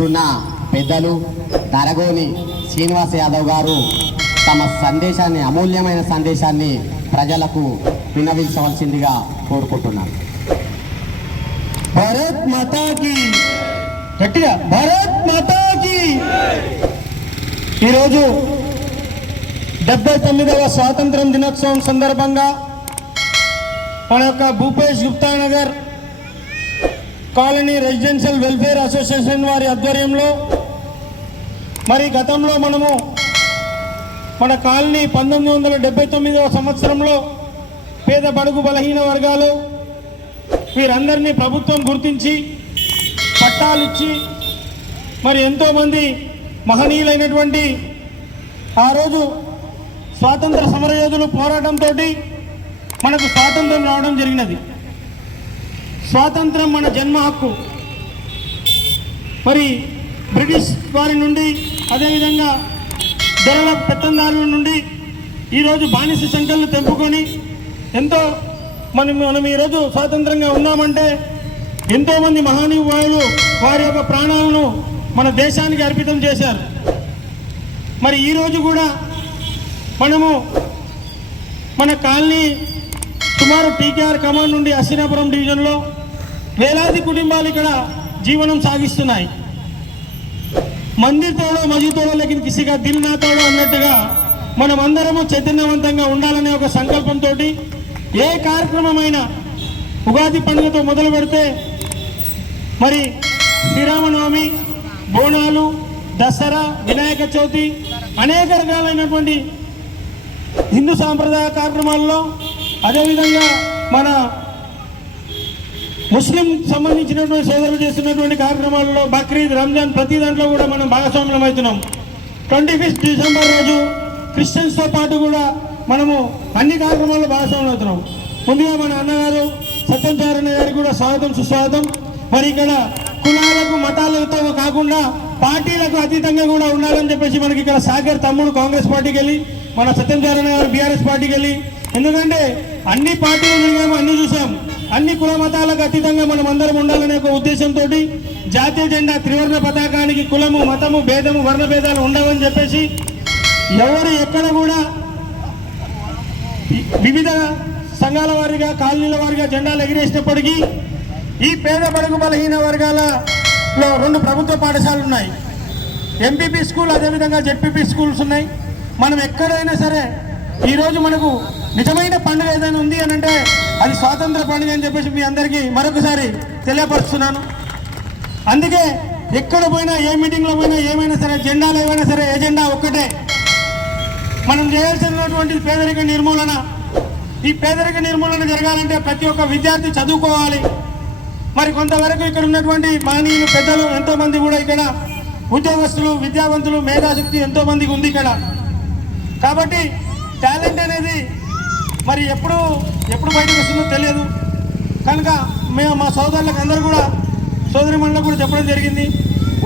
ఇస్తున్న పెద్దలు దరగోని శ్రీనివాస్ యాదవ్ గారు తమ సందేశాన్ని అమూల్యమైన సందేశాన్ని ప్రజలకు వినవించవలసిందిగా కోరుకుంటున్నాను. భారత్ మాతాకి గట్టిగా భారత్ మాతాకి. ఈరోజు డెబ్బై తొమ్మిదవ స్వాతంత్రం దినోత్సవం సందర్భంగా మన యొక్క Bhupesh Gupta Nagar colony residential welfare association వారి ఆధ్వర్యంలో మరి గతంలో మనము మన కాలనీ పంతొమ్మిది వందల డెబ్బై తొమ్మిదవ సంవత్సరంలో పేద బడుగు బలహీన వర్గాలు వీరందరినీ ప్రభుత్వం గుర్తించి పట్టాలు ఇచ్చి మరి ఎంతోమంది మహనీయులైనటువంటి ఆ రోజు స్వాతంత్ర సమరయోధులు పోరాటంతో మనకు స్వాతంత్రం రావడం జరిగినది. స్వాతంత్రం మన జన్మ హక్కు. మరి బ్రిటిష్ వారి నుండి అదేవిధంగా ధరల పెత్తందారుల నుండి ఈరోజు బానిస సంఖ్యలు తెంపుకొని ఎంతో మనం మనం ఈరోజు స్వాతంత్రంగా ఉన్నామంటే ఎంతోమంది మహానుభావులు వారి యొక్క ప్రాణాలను మన దేశానికి అర్పితం చేశారు. మరి ఈరోజు కూడా మనము మన కాలనీ సుమారు టీకేఆర్ కమాండ్ నుండి అశ్వినాపురం డివిజన్లో వేలాది కుటుంబాలు ఇక్కడ జీవనం సాగిస్తున్నాయి. మందిర్ తోడో మజీ తోడో లేకిన కిసిగా దిల్ నా తోడో అన్నట్టుగా మనం అందరము చైతన్యవంతంగా ఉండాలనే ఒక సంకల్పంతో ఏ కార్యక్రమమైనా ఉగాది పండుగతో మొదలు పెడితే మరి శ్రీరామనవమి బోనాలు దసరా వినాయక చవితి అనేక రకాలైనటువంటి హిందూ సాంప్రదాయ కార్యక్రమాల్లో అదేవిధంగా మన ముస్లిం సంబంధించినటువంటి సోదరులు చేస్తున్నటువంటి కార్యక్రమాల్లో బక్రీద్ రంజాన్ ప్రతి దాంట్లో కూడా మనం భాగస్వామ్యం అవుతున్నాం. ట్వంటీ ఫిఫ్త్ డిసెంబర్ రోజు క్రిస్టియన్స్తో పాటు కూడా మనము అన్ని కార్యక్రమాల్లో భాగస్వామ్యం అవుతున్నాం. ముందుగా మన అన్నగారు సత్యనారాయణ గారికి కూడా స్వాగతం సుస్వాగతం. మరి ఇక్కడ కులాలకు మతాలతో కాకుండా పార్టీలకు అతీతంగా కూడా ఉండాలని చెప్పేసి మనకి ఇక్కడ సాగర్ తమ్ముడు కాంగ్రెస్ పార్టీకి వెళ్ళి మన సత్యనారాయణ గారు బీఆర్ఎస్ పార్టీకి వెళ్ళి ఎందుకంటే అన్ని పార్టీలు తిరిగాము అన్ని చూసాం అన్ని కుల మతాలకు అతీతంగా మనం అందరం ఉండాలనే ఒక ఉద్దేశంతో జాతీయ జెండా త్రివర్ణ పతాకానికి కులము మతము భేదము వర్ణ భేదాలు ఉండవని చెప్పేసి ఎవరు ఎక్కడ కూడా వివిధ సంఘాల వారిగా కాలనీల వారిగా జెండాలు ఎగిరేసినప్పటికీ ఈ పేద బడుగు బలహీన వర్గాలలో రెండు ప్రభుత్వ పాఠశాలలు ఉన్నాయి. ఎంపీపీ స్కూల్ అదేవిధంగా జెడ్పీపీ స్కూల్స్ ఉన్నాయి. మనం ఎక్కడైనా సరే ఈరోజు మనకు నిజమైన పండుగ ఏదైనా ఉంది అని అంటే అది స్వాతంత్ర పండుగ అని చెప్పేసి మీ అందరికీ మరొకసారి తెలియపరుస్తున్నాను. అందుకే ఎక్కడ పోయినా ఏ మీటింగ్లో పోయినా ఏమైనా సరే జెండాలు ఏమైనా సరే ఎజెండా ఒక్కటే. మనం చేయాల్సినటువంటి పేదరిక నిర్మూలన ఈ పేదరిక నిర్మూలన జరగాలంటే ప్రతి ఒక్క విద్యార్థి చదువుకోవాలి. మరి కొంతవరకు ఇక్కడ ఉన్నటువంటి మానీయులు పెద్దలు ఎంతోమంది కూడా ఇక్కడ ఉద్యోగస్తులు విద్యావంతులు మేధాశక్తి ఎంతోమందికి ఉంది ఇక్కడ. కాబట్టి టాలెంట్ అనేది మరి ఎప్పుడు ఎప్పుడు బయటకు వస్తుందో తెలియదు. కనుక మేము మా సోదరులకు అందరూ కూడా సోదరి కూడా చెప్పడం జరిగింది.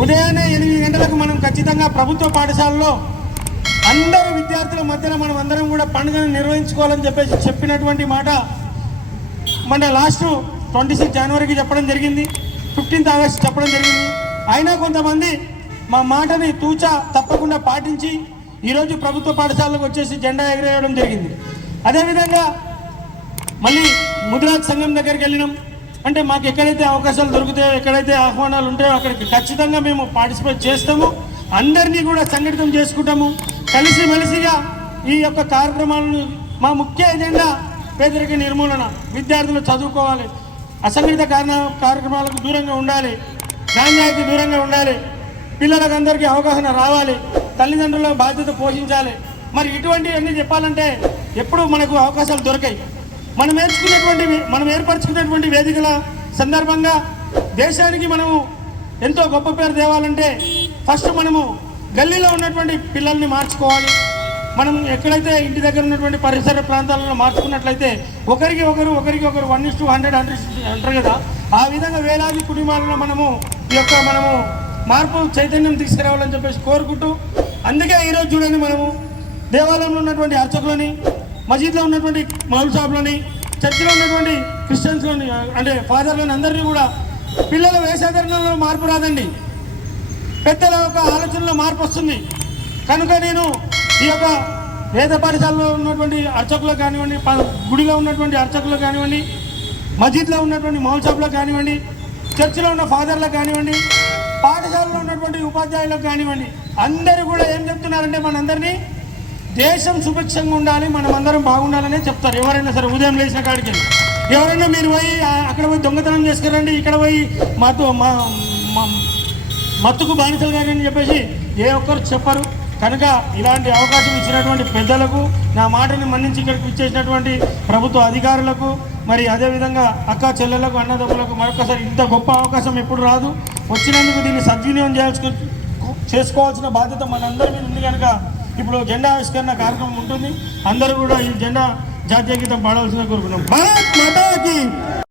ఉదయాన్నే ఎనిమిది గంటలకు మనం ఖచ్చితంగా ప్రభుత్వ పాఠశాలలో అందరు విద్యార్థుల మధ్యన మనం అందరం కూడా పండుగను నిర్వహించుకోవాలని చెప్పేసి చెప్పినటువంటి మాట మన లాస్ట్ ట్వంటీ సిక్స్ జనవరికి చెప్పడం జరిగింది. ఫిఫ్టీన్త్ ఆగస్ట్ చెప్పడం జరిగింది. అయినా కొంతమంది మా మాటని తూచా తప్పకుండా పాటించి ఈరోజు ప్రభుత్వ పాఠశాలకు వచ్చేసి జెండా ఎగరేయడం జరిగింది. అదేవిధంగా మళ్ళీ ముదిరాజ్ సంఘం దగ్గరికి వెళ్ళినాం. అంటే మాకు ఎక్కడైతే అవకాశాలు దొరుకుతాయో ఎక్కడైతే ఆహ్వానాలు ఉంటాయో అక్కడికి ఖచ్చితంగా మేము పార్టిసిపేట్ చేస్తాము. అందరినీ కూడా సంఘటితం చేసుకుంటాము. కలిసి మెలిసిగా ఈ యొక్క కార్యక్రమాలను మా ముఖ్య ఎజెండా పేదరిక నిర్మూలన విద్యార్థులు చదువుకోవాలి. అసంఘటిత కారణ కార్యక్రమాలకు దూరంగా ఉండాలి. నాణ్యానికి దూరంగా ఉండాలి. పిల్లలకు అందరికీ అవగాహన రావాలి. తల్లిదండ్రుల బాధ్యత పోషించాలి. మరి ఇటువంటివన్నీ చెప్పాలంటే ఎప్పుడు మనకు అవకాశాలు దొరకాయి. మనం నేర్చుకున్నటువంటి మనం ఏర్పరచుకున్నటువంటి వేదికల సందర్భంగా దేశానికి మనము ఎంతో గొప్ప పేరు తేవాలంటే ఫస్ట్ మనము గల్లీలో ఉన్నటువంటి పిల్లల్ని మార్చుకోవాలి. మనం ఎక్కడైతే ఇంటి దగ్గర ఉన్నటువంటి పరిసర ప్రాంతాలలో మార్చుకున్నట్లయితే ఒకరికి ఒకరు ఒకరికి ఒకరు one is two hundred hundred అంటారు కదా ఆ విధంగా వేలాది కుటుంబాలలో మనము ఈ యొక్క మనము మార్పు చైతన్యం తీసుకురావాలని చెప్పేసి కోరుకుంటూ అందుకే ఈరోజు చూడండి మనము దేవాలయంలో ఉన్నటువంటి అర్చకులని మసీద్లో ఉన్నటువంటి మౌల్ షాప్లోని చర్చిలో ఉన్నటువంటి క్రిస్టియన్స్లోని అంటే ఫాదర్లని అందరినీ కూడా పిల్లల వేషాధరణలో మార్పు రాదండి. పెద్దల యొక్క ఆలోచనలో మార్పు వస్తుంది. కనుక నేను ఈ యొక్క వేద పాఠశాలలో ఉన్నటువంటి అర్చకులకు కానివ్వండి గుడిలో ఉన్నటువంటి అర్చకులకు కానివ్వండి మస్జిద్లో ఉన్నటువంటి మౌల్సాబ్లకు కానివ్వండి చర్చిలో ఉన్న ఫాదర్లకు కానివ్వండి పాఠశాలలో ఉన్నటువంటి ఉపాధ్యాయులకు కానివ్వండి అందరూ కూడా ఏం చెప్తున్నారంటే మనందరినీ దేశం సుభిక్షంగా ఉండాలి మనం అందరం బాగుండాలనే చెప్తారు. ఎవరైనా సరే ఉదయం లేచిన కాడికి వెళ్ళి. ఎవరైనా మీరు పోయి అక్కడ పోయి దొంగతనం చేసుకురండి ఇక్కడ పోయి మాతో మా మత్తుకు బానిసలు కానీ అని చెప్పేసి ఏ ఒక్కరు చెప్పరు. కనుక ఇలాంటి అవకాశం ఇచ్చినటువంటి పెద్దలకు నా మాటని మన్నించి ఇక్కడికి ఇచ్చేసినటువంటి ప్రభుత్వ అధికారులకు మరి అదేవిధంగా అక్క చెల్లెలకు అన్నదమ్ములకు మరొకసారి ఇంత గొప్ప అవకాశం ఎప్పుడు రాదు. వచ్చినందుకు దీన్ని సద్వినియోగం చేయాల్సి చేసుకోవాల్సిన బాధ్యత మనందరి మీద ఉంది కనుక ఇప్పుడు జెండా ఆవిష్కరణ కార్యక్రమం ఉంటుంది. అందరూ కూడా ఈ జెండా జాతీయ గీతం పాడవలసిన కోరుకున్నాం భారత్ మాతాకి